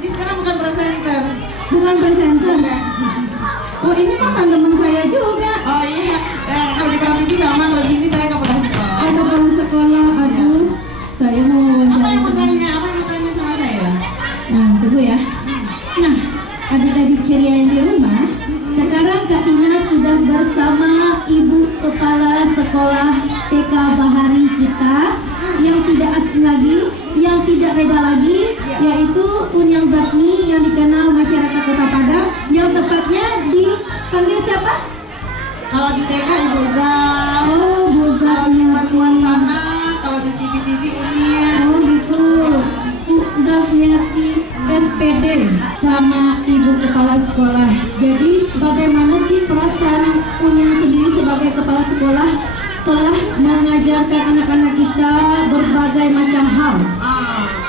Ini sekarang bukan presenter. Bukan presenter. Oh ini mah kan teman saya juga. Oh iya, kalau di Kelas TV sama, kalau di sini saya nggak pernah sekolah. Ada kepala sekolah, aduh. Saya mau Apa yang mau wawancara. tanya? Apa yang mau tanya sama saya? Nah, tunggu ya. Nah, adik-adik ceria yang di rumah, sekarang Kak Tina sudah bersama Ibu Kepala Sekolah TK Bahari kita yang tidak asing lagi, yang tidak beda lagi, yaitu Unyang Zatmi yang dikenal masyarakat Kota Padang, yang tepatnya dipanggil siapa? Kalau di TK Ibu Izam, Oh, Bu kalau di Zatmi. luar sana, kalau di TV Unia. Oh gitu. Udah ngerti SPD sama Ibu Kepala Sekolah. Jadi bagaimana sih perasaan Unyang sendiri sebagai Kepala Sekolah telah mengajarkan anak-anak kita berbagai macam hal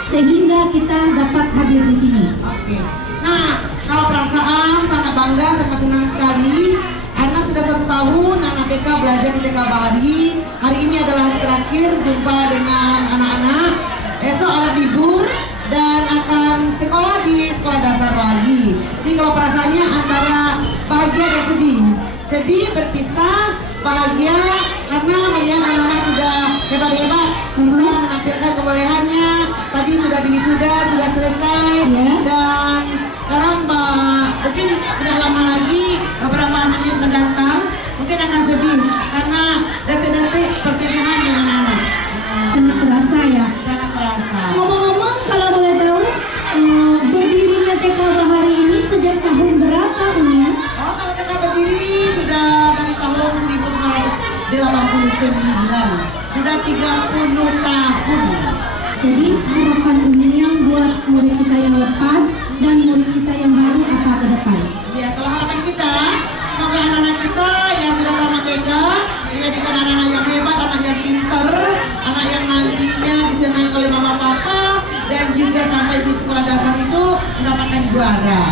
sehingga kita dapat hadir di sini. Oke. Nah, kalau perasaan sangat bangga, sangat senang sekali. Anak sudah 1 tahun, anak TK belajar di TK Bahari. Hari ini adalah hari terakhir jumpa dengan anak-anak. Esok anak libur dan akan sekolah di sekolah dasar lagi. Jadi kalau perasaannya antara bahagia dan sedih. Sedih berpisah, bahagia karena melihat anak-anak sudah hebat-hebat bisa menampilkan kebolehannya. Tadi sudah sudah selesai dan sekarang mungkin tidak lama lagi beberapa menit mendatang mungkin akan sedih karena detik-detik perpisahan dengan anak. Sangat terasa ya. Sangat terasa. Ngomong-ngomong kalau boleh tahu berdirinya TK Bahari ini sejak tahun berapa Unyang? Oh, kalau TK berdiri sudah dari tahun 1989, sudah 30 tahun. Jadi harapan Unyang buat murid kita yang lepas dan murid kita yang baru apa ke depan? Ya, kalau harapan kita, semoga anak-anak kita yang sudah tamat TK menjadikan anak-anak yang hebat, anak yang pintar, anak yang nantinya disenangi oleh mama papa dan juga sampai di sekolah dasar itu mendapatkan juara.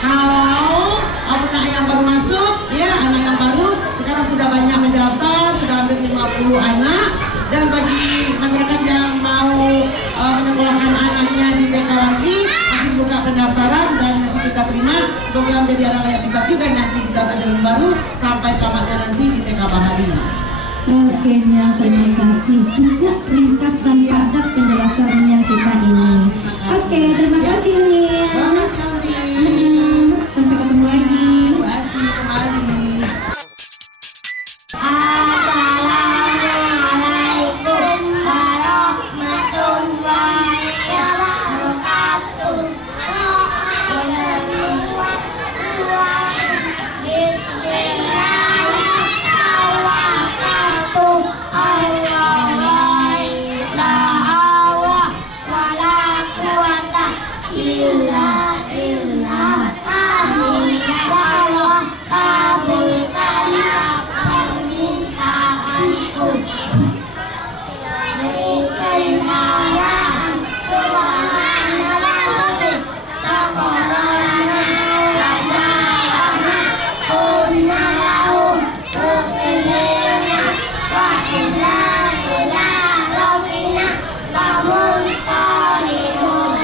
Kalau anak yang baru masuk, ya anak yang baru sekarang sudah banyak mendaftar, sudah hampir 50 anak. Dan bagi masyarakat yang mau menyekolahkan anaknya di TK lagi, masih buka pendaftaran dan masih kita terima. Semoga menjadi anak yang pintar juga nanti di tahun ajaran baru sampai tamatnya nanti di TK Bahari. Oke, Nyang, terima kasih. Cukup ringkas dan padat penjelasannya kita ini. Oke, terima kasih Unyang. Selamat Yanti. Sampai ketemu lagi. Terima kasih kembali. Assalamualaikum warahmatullahi wabarakatuh. Bismillahirrahmanirrahim. Allahu la hawla wala quwata illa billah. Amin ya Allah, kabulkanlah permintaanku. Berikan harapan subhanallah, taqarrana wajahana kunnalahum rukinina wa inna ila rabbina lamunqalibun.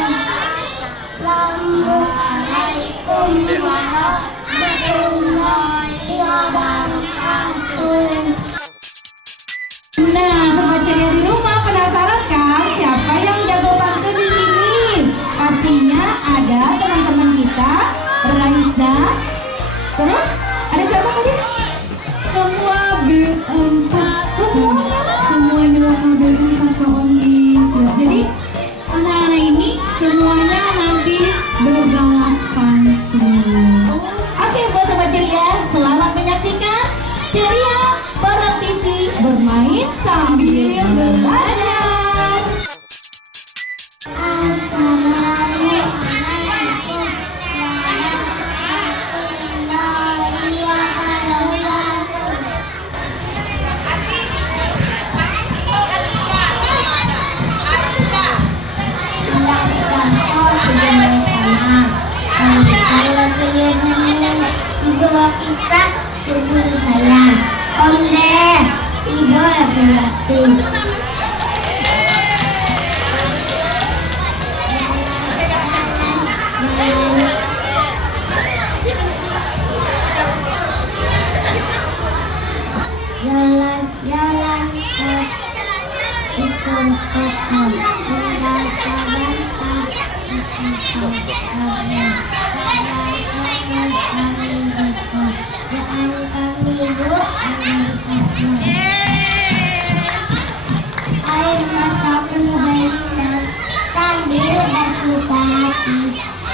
Air mata berlinang sambil bersusah hati.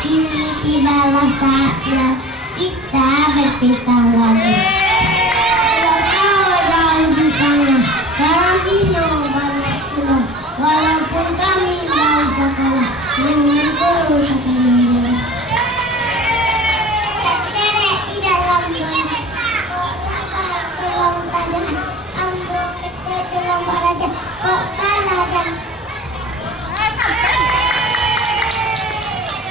Kini tibalah saatnya kita berpisah lagi. Kau jauh di sana, Karantino banyak pulau. Walaupun kami jauh sekolah, mengumpul ketemu. Terceret di dalam zona, tulang tangan, ambung kecil tulang baraja, kok salah dan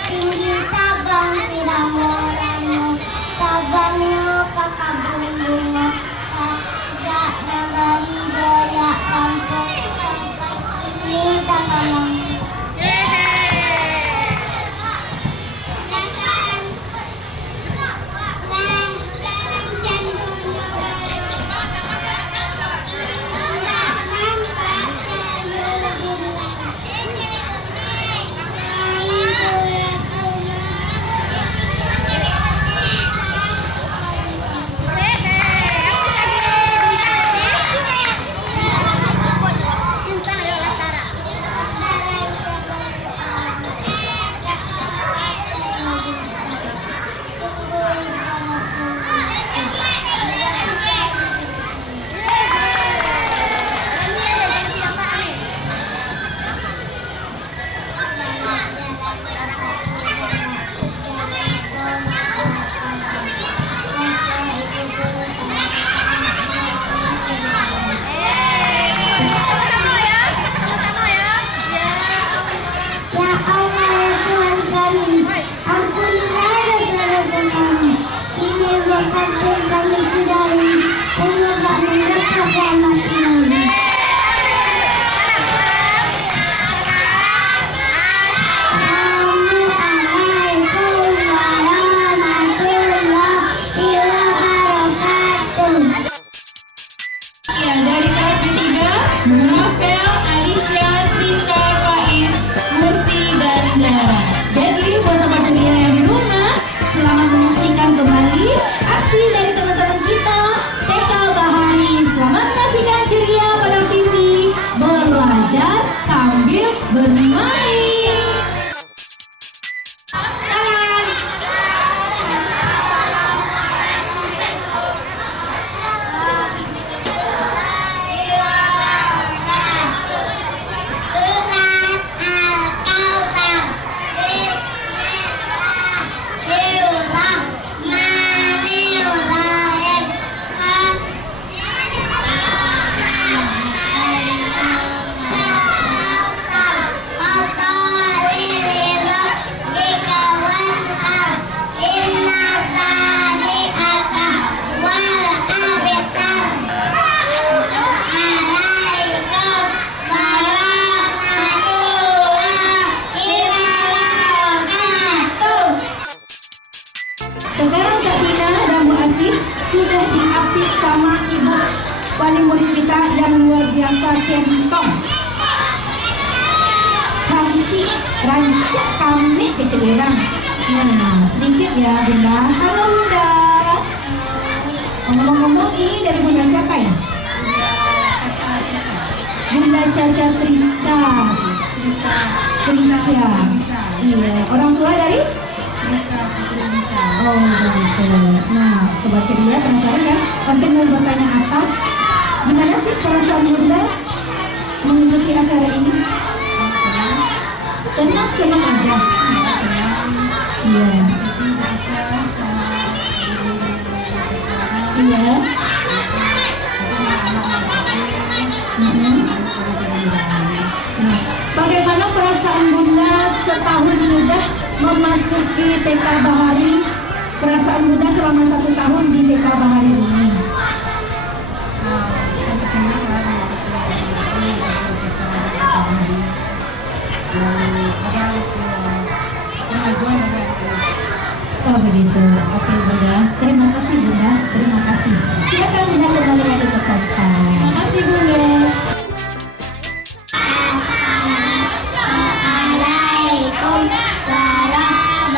tinggi tabang siramu-ramu, tabangnya kakak bunga, tidak memberi daya kampung, sampai ini tak kalang. Ya, dari kelas B3, Rafael, Alicia, Trista, Faiz, Murti, dan Dara. Jadi, buat sobat ceria yang di rumah, selamat menyaksikan kembali aksi dari teman-teman kita TK Bahari. Selamat menyaksikan ceria pada TV, belajar sambil bermain. Sekarang Kak Tina dan Bu Asih sudah diapit sama ibu wali murid kita yang luar biasa centong, cantik, rancak kami keceliran. Nah, sedikit ya Bunda. Halo Bunda. Ngomong-ngomong ini dari Bunda siapa ya? Bunda Caca Trista. Trista. Iya, orang tua dari? Oh begitu. Nah, sobat ceria penasaran kan? Untuk mau bertanya apa? Gimana sih perasaan Bunda mengikuti acara ini? Senang aja. Iya. Iya. Nah, bagaimana perasaan Bunda setahun sudah memasuki TK Bahari? Perasaan Bunda selama 1 tahun di TK Bahari ini? Oh begitu. Oke Bunda. Terima kasih Bunda. Terima kasih. Silakan Bunda kembali lagi ke tempat. Terima kasih Bunda. Assalamualaikum warahmatullahi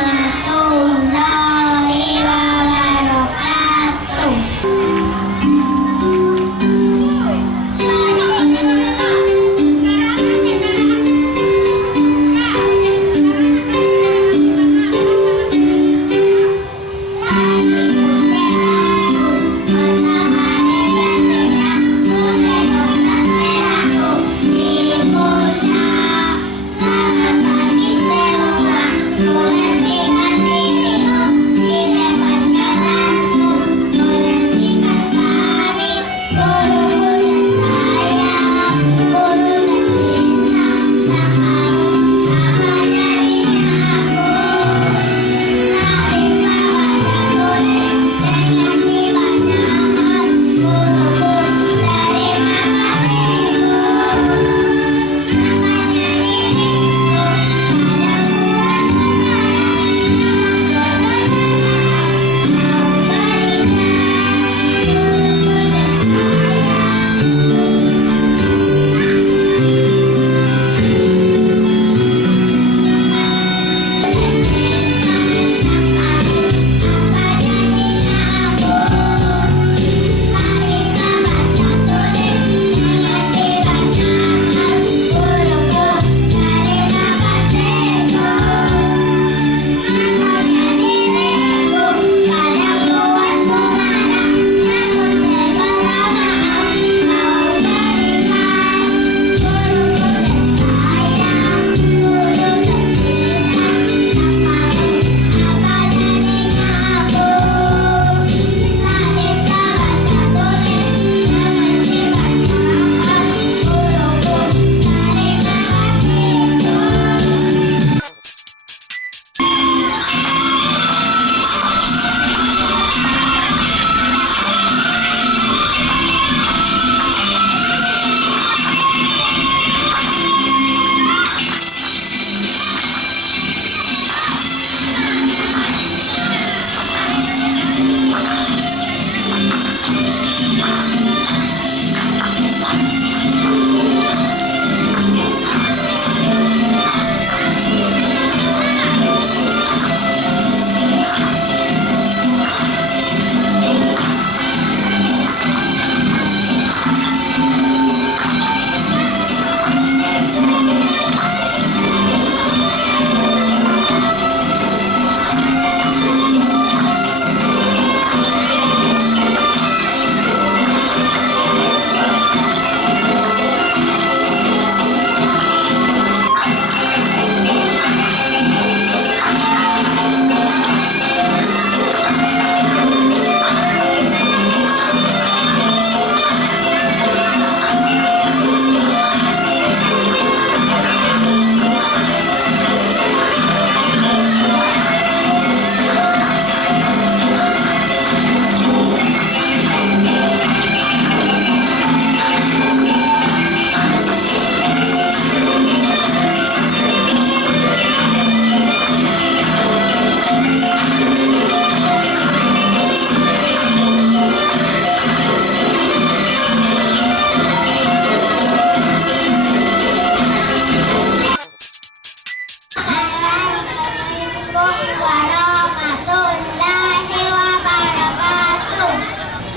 warahmatullahi wabarakatuh.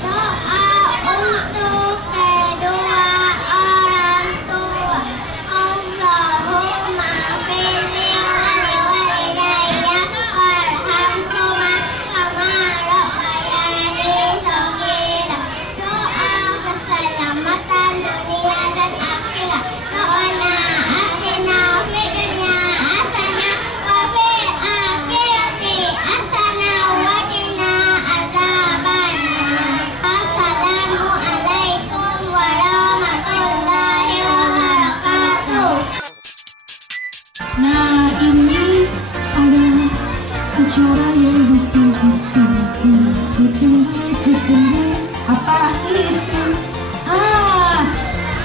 Doa untuk kedua orang tua. Allahumma firli walidayya warhamhuma kama rabbayani shaghira. Doa keselamatan dunia dan akhirat. Doa atina fid dunya hasanah wa fil akhirati hasanah wa qina adzabannar. Assalamualaikum warahmatullahi wabarakatuh. Nah, ini adalah acara yang ditunggu. Apa itu?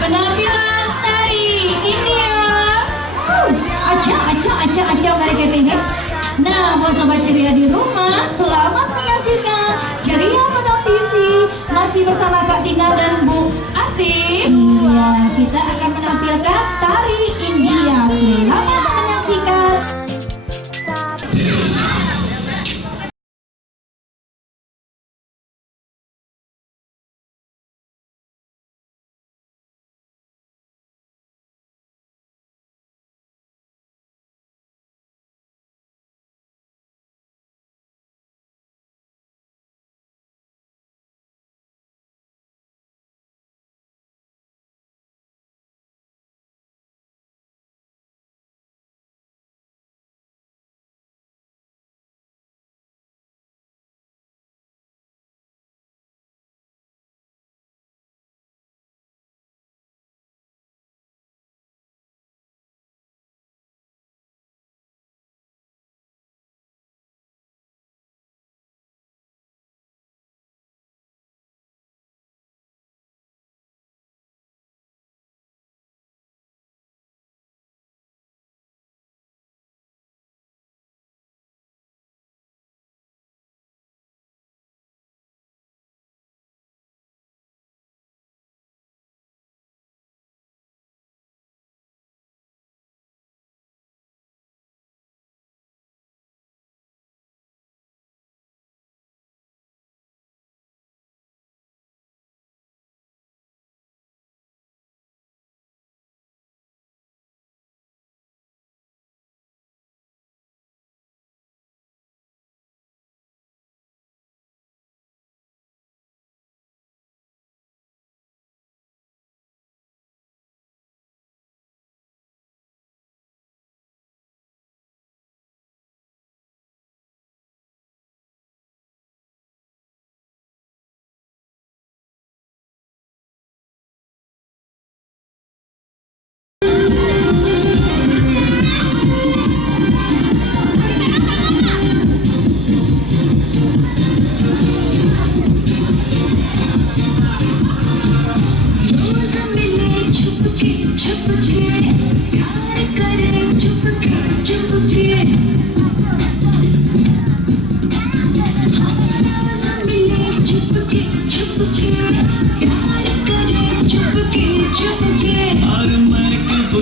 Penampilan tari India. Acah mereka ini. Nah, buat sobat ceria di rumah, selamat menyaksikan Ceria Menang TV. Masih bersama Kak Tina dan Bu Asif. Iya, kita akan menampilkan tari India. Selamat menyaksikan.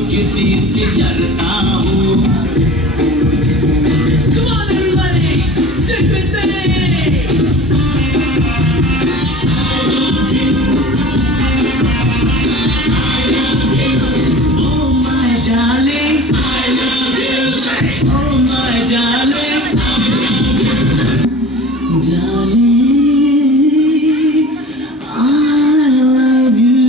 किसी से डरता हूँ। Come on everybody, sing with me. Oh my darling, I love you. Oh my darling, darling, I love you.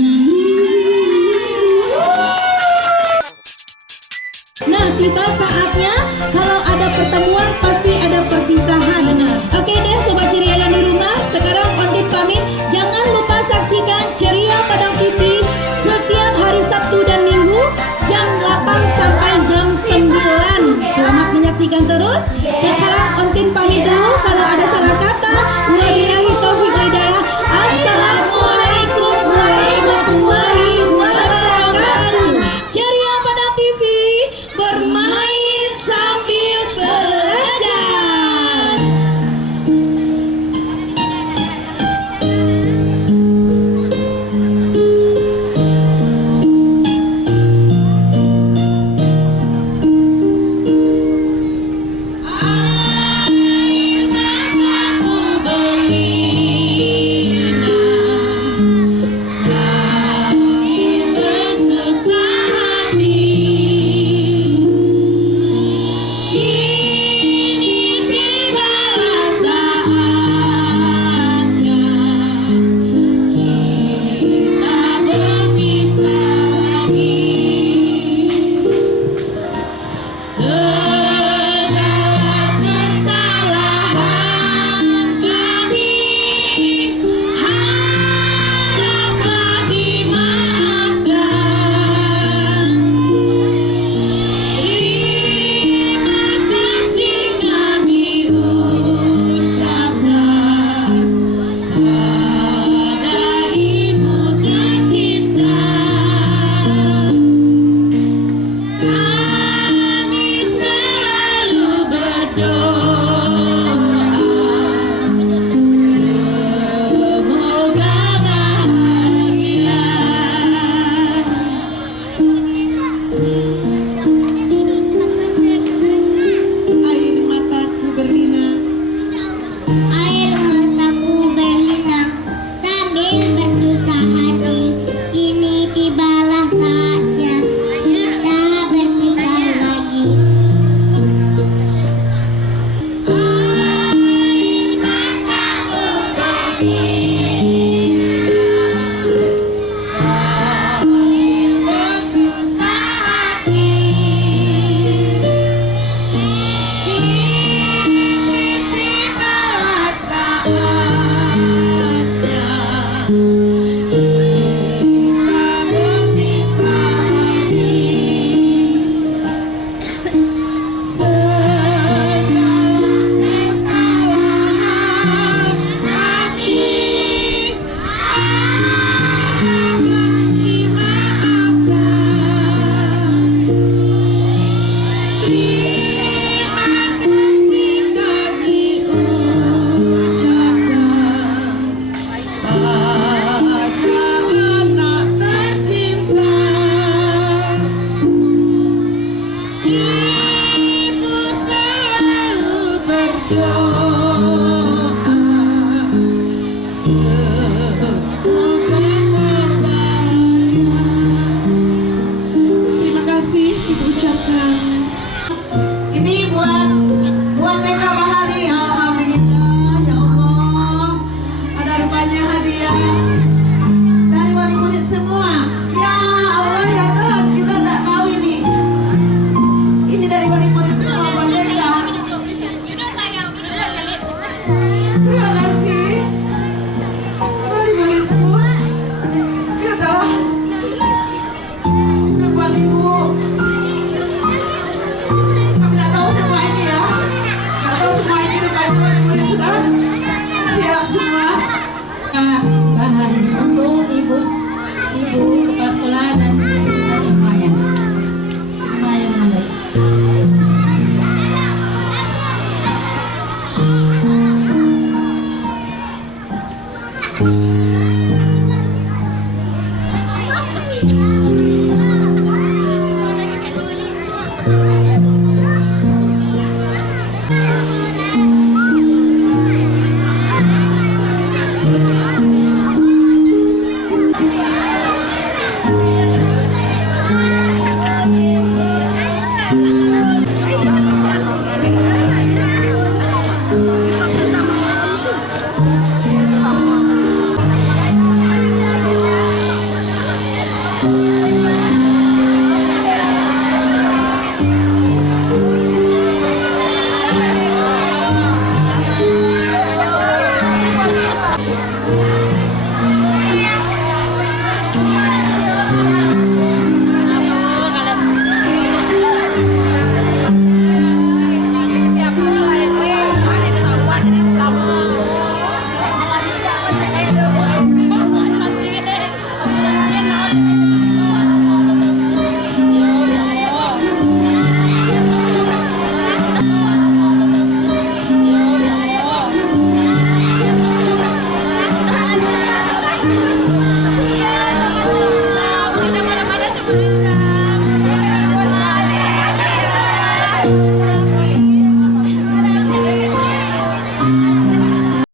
Bahari untuk Ibu